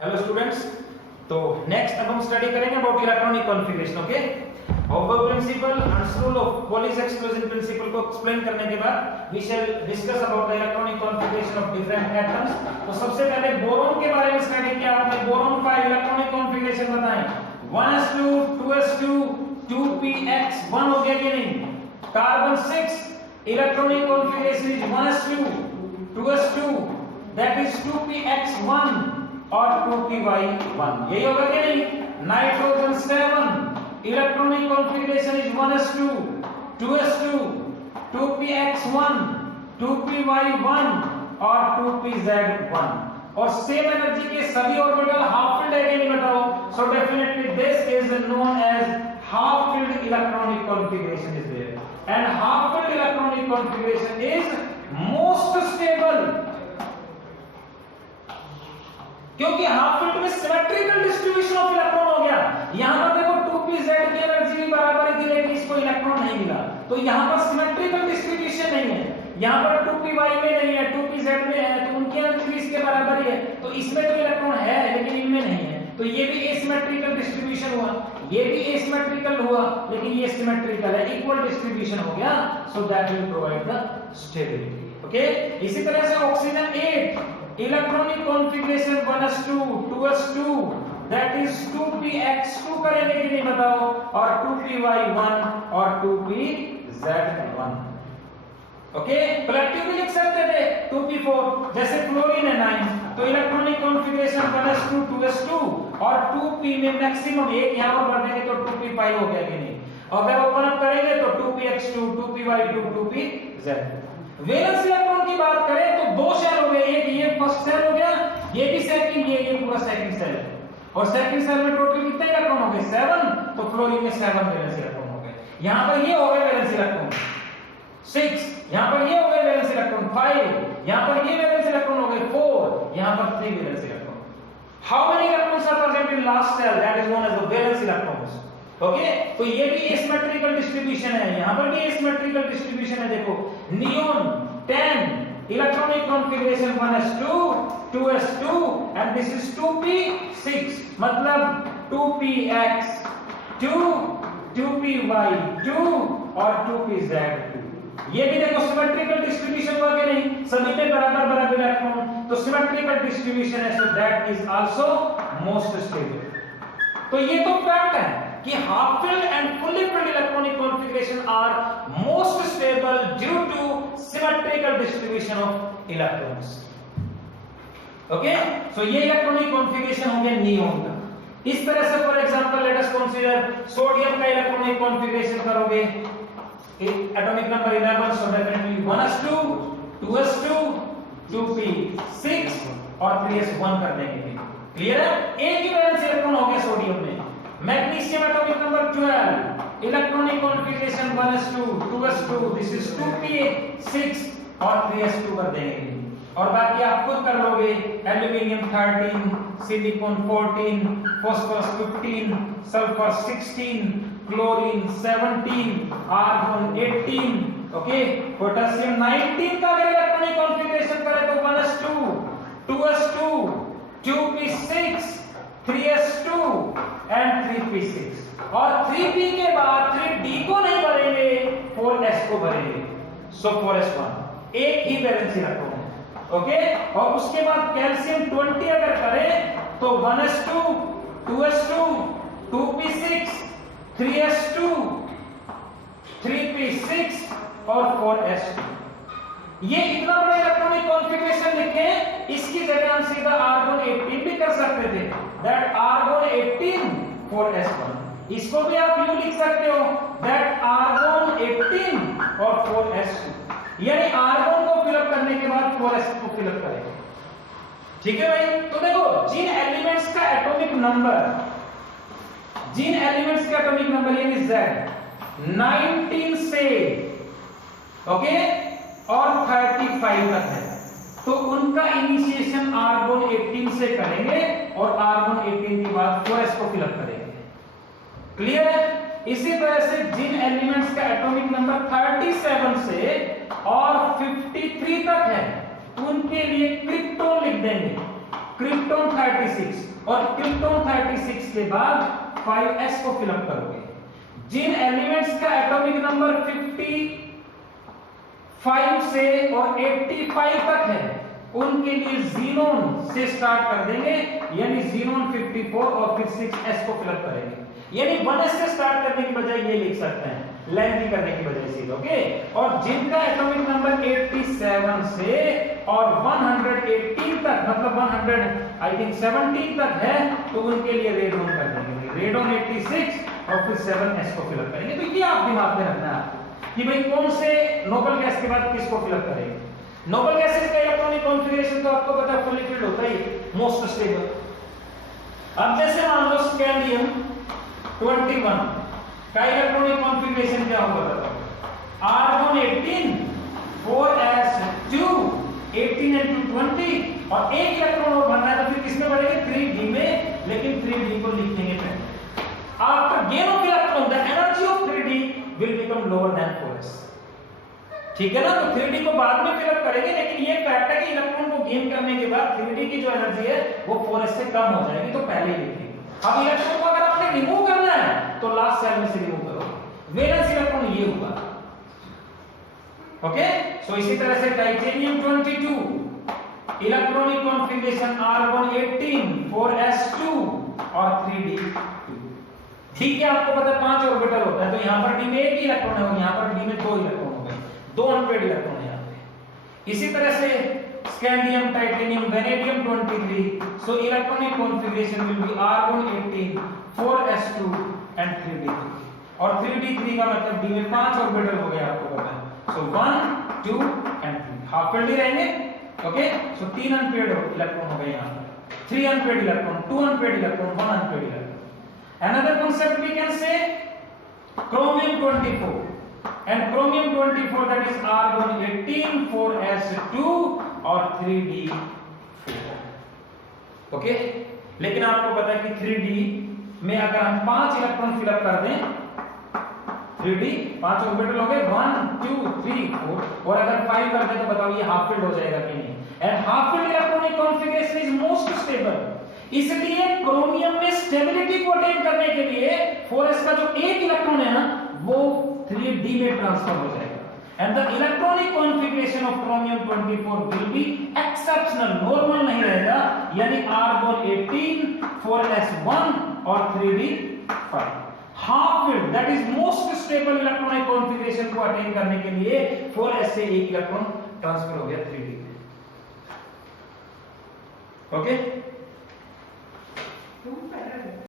Hello students, तो next अब हम स्टडी करेंगे about electronic configuration. Okay, Aufbau principle and rule of Pauli's exclusion principle को explain करने के बाद we shall discuss about the electronic configuration of different atoms. तो सबसे पहले बोरॉन के बारे में स्टडी किया आपने। बोरॉन का इलेक्ट्रॉनिक कॉन्फ़िगरेशन बताएं। 1s2 2s2 2px1 हो गया कि नहीं। Carbon 6 electronic configuration is 1s2 2s2 that is 2px1 और 2py1, यही होगा कि नहीं। Nitrogen 7 electronic configuration is 1s2 2s2 2px1 2py1 और 2pz1 और सेम एनर्जी के सभी ऑर्बिटल हाफ फील्ड है कि नहीं बताओ। So definitely this is known as half filled electronic configuration is there and half filled electronic configuration is most stable, क्योंकि half filled में सिमेट्रिकल डिस्ट्रीब्यूशन ऑफ इलेक्ट्रॉन हो गया। यहां पर देखो 2pz की एनर्जी भी बराबर थी लेकिन इसको इलेक्ट्रॉन नहीं मिला, तो यहां पर सिमेट्रिकल डिस्ट्रीब्यूशन नहीं है। यहां पर 2py में नहीं है, 2pz में है, तो उनकी एनर्जी इसके बराबर ही है। तो इसमें तो इलेक्ट्रॉन है लेकिन इनमें नहीं है, तो ये भी एसिमेट्रिकल डिस्ट्रीब्यूशन हुआ, ये भी एसिमेट्रिकल हुआ लेकिन ये सिमेट्रिकल है, इक्वल डिस्ट्रीब्यूशन हो गया। So that will provide the stability. Okay, इसी तरह से oxygen 8 electronic configuration 1s2 2s2 that is 2px2 करेंगे कि नहीं बताओ, और 2py1 और 2pz1। ओके, कलेक्टिव भी लिख सकते थे 2p4, जैसे क्लोरीन है 9, तो इलेक्ट्रॉनिक कॉन्फ़िगरेशन 1s2 2s2 और 2p में मैक्सिमम एक यहां पर भर देंगे तो 2p5 हो गया कि नहीं। और अगर ओपन अप करेंगे तो 2px2 2py2 2pz। Valence electron की बात करें तो दो शेल हो गए, एक ये फर्स्ट शेल हो गया, ये भी सेकंड, ये पूरा सेकंड शेल है। और सेकंड शेल में टोटल कितने इलेक्ट्रॉन हो गए 7, तो फ्लोरीन में 7 वैलेंस इलेक्ट्रॉन हो गए। यहां पर ये हो गए वैलेंस इलेक्ट्रॉन 6, यहां पर ये हो गए वैलेंस इलेक्ट्रॉन 5, यहां पर ये वैलेंस इलेक्ट्रॉन हो गए 4, यहां पर 3 valence electron. How many electrons are present in last shell, that is known as the valence electrons. Okay, तो ये भी एसिमेट्रिकल डिस्ट्रीब्यूशन है, यहां पर भी एसिमेट्रिकल डिस्ट्रीब्यूशन है। देखो neon 10 electronic configuration 1s2 2s2 and this is 2p6, मतलब 2px2 2py2 और 2pz2। ये भी देखो सिमेट्रिकल डिस्ट्रीब्यूशन हुआ कि नहीं, सभी में बराबर बराबर इलेक्ट्रॉन, तो सिमेट्रिकल डिस्ट्रीब्यूशन है, so that is also most stable. तो ये तो फैक्ट है कि half filled and fully filled electronic configuration are most stable due to symmetrical distribution of electrons. Okay, so ये इलेक्ट्रॉनिक कॉन्फ़िगरेशन हो गया नियोन का। इस तरह से for example let us consider sodium का इलेक्ट्रॉनिक कॉन्फ़िगरेशन करोगे, atomic number 11, so definitely 1s2 2s2 2p6 और 3s1 कर देंगे। क्लियर है, एक ही वैलेंस इलेक्ट्रॉन हो गया सोडियम में। Magnesium atomic number 12 electronic configuration 1s2 2s2 this is 2p6 और 3s2 कर देंगे। और बाकी आप खुद कर लोगे, aluminium 13 silicon 14 phosphorus 15 sulphur 16 chlorine 17 argon 18 okay potassium 19 का अगर इलेक्ट्रॉनिक कॉन्फ़िगरेशन करें तो 1s2 2s2 2p6 3s2 and 3p6 और 3p के बाद 3d को नहीं भरेंगे 4s को भरेंगे। सो 4s1 एक ही वैलेंस इलेक्ट्रॉन है। ओके, और उसके बाद कैल्शियम 20 अगर करें तो 1s2 2s2 2p6 3s2 3p6 और 4s2। ये इतना बड़ा इलेक्ट्रॉनिक कॉन्फ़िगरेशन लिखे, इसकी जगह हम सीधा आर्गन 18 भी कर सकते थे, दैट आर्गन 18 4s1। इसको भी आप यूं लिख सकते हो, दैट आर्गन 18 और 4s2, यानी आर्गन को फिलअप करने के बाद 4s2 को फिलअप करेंगे। ठीक है भाई, तो देखो जिन एलिमेंट्स का एटॉमिक नंबर यानी Z 19 से ओके और 35 तक है, तो उनका इनिशिएशन आर्गन 18 से करेंगे और आर्गन 18 के बाद 4s को फिलअप करेंगे। क्लियर है। इसी तरह से जिन एलिमेंट्स का एटॉमिक नंबर 37 से और 53 तक है उनके लिए क्रिप्टोन लिख देंगे, क्रिप्टोन 36 और क्रिप्टॉन 36 के बाद 5s को फिलअप करोगे। जिन एलिमेंट्स का एटॉमिक नंबर 55 से और 85 तक है उनके लिए जीनोन से स्टार्ट कर देंगे, यानी जीनोन 54 और फिर 6s को फिलअप करेंगे। यानी 1s से स्टार्ट करने की बजाय ये लिख सकते हैं लेंथी करने की वजह से, ओके। और जिनका एटॉमिक नंबर 87 से और 118 तक, मतलब 100 आई थिंक 17 तक है, तो उनके लिए रेडोन कर देंगे, रेडोन 86 और फिर 7s को फिलअप करेंगे। तो ये आप दिमाग में रखना है कि भाई कौन से नोबल गैस के बाद किसको फिलअप करेंगे। नोबल गैसेस का इलेक्ट्रॉनिक कॉन्फ़िगरेशन तो आपको पता है फुली फिल्ड होता ही, मोस्ट स्टेबल। अब जैसे मान लो स्कैंडियम 21 का इलेक्ट्रॉनिक कॉन्फ़िगरेशन क्या होगा बताओ। आर्गन 18 4s2 18 and 20 और एक इलेक्ट्रॉन और भरना है तो फिर किसमें बढ़ेगा 3d में, लेकिन 3d को लिख देंगे पहले। After gain of electron the energy of 3d will become lower than 4s, ठीक है ना। तो 3d को बाद में फिलअप करेंगे, लेकिन ये फैक्ट है कि इलेक्ट्रॉन को गेन करने के बाद 3d की जो एनर्जी है वो 4s से कम हो जाएगी, तो पहले ही लिखेंगे। अब इलेक्ट्रॉन को अगर आपने रिमूव करना है तो लास्ट सेल में से रिमूव करो, वैलेंस इलेक्ट्रॉन ये होगा, ओके। सो इसी तरह से titanium 22 electronic configuration argon 18 4s2 और 3d2, ठीक है। आपको पता है 5 ऑर्बिटल होता है, तो यहां पर d में एक ही इलेक्ट्रॉन है और यहां पर d में 2 इलेक्ट्रॉन हो गए, 2 अनपेयर्ड इलेक्ट्रॉन है यहां पे। इसी तरह से scandium titanium vanadium 23, so electronic configuration will be argon 18 4s2 and 3d3, और 3d3 का मतलब d में 5 ऑर्बिटल हो गए, आपको पता है। सो 1 2 एंड 3 हाफ पेयर्ड रहेंगे, ओके। सो 3 अनपेयर्ड इलेक्ट्रॉन हो गए यहां पर, 3 unpaired electron, 2 unpaired electron, 1 unpaired electron. Another concept we can say chromium 24, and chromium 24 that is argon 18 4s2 और 3d4, ओके। लेकिन आपको पता है कि 3d में अगर हम 5 इलेक्ट्रॉन फिलअप कर दें, 3d 5 ऑर्बिटल हो गए 1 2 3 4, और अगर 5 कर दें तो बताओ ये हाफ फिल्ड हो जाएगा कि नहीं। And half filled electronic configuration is most stable, इसलिए क्रोमियम में स्टेबिलिटी को अटेन करने के लिए 4s का जो एक इलेक्ट्रॉन है ना वो 3d में ट्रांसफर हो जाएगा। And the electronic configuration of chromium 24 will be exceptional, normal नहीं रहेगा, यानी आर्गन 18 4s1 और 3d5। Half filled that is most stable electronic configuration को अटेन करने के लिए 4s से एक इलेक्ट्रॉन ट्रांसफर हो गया 3d में, ओके।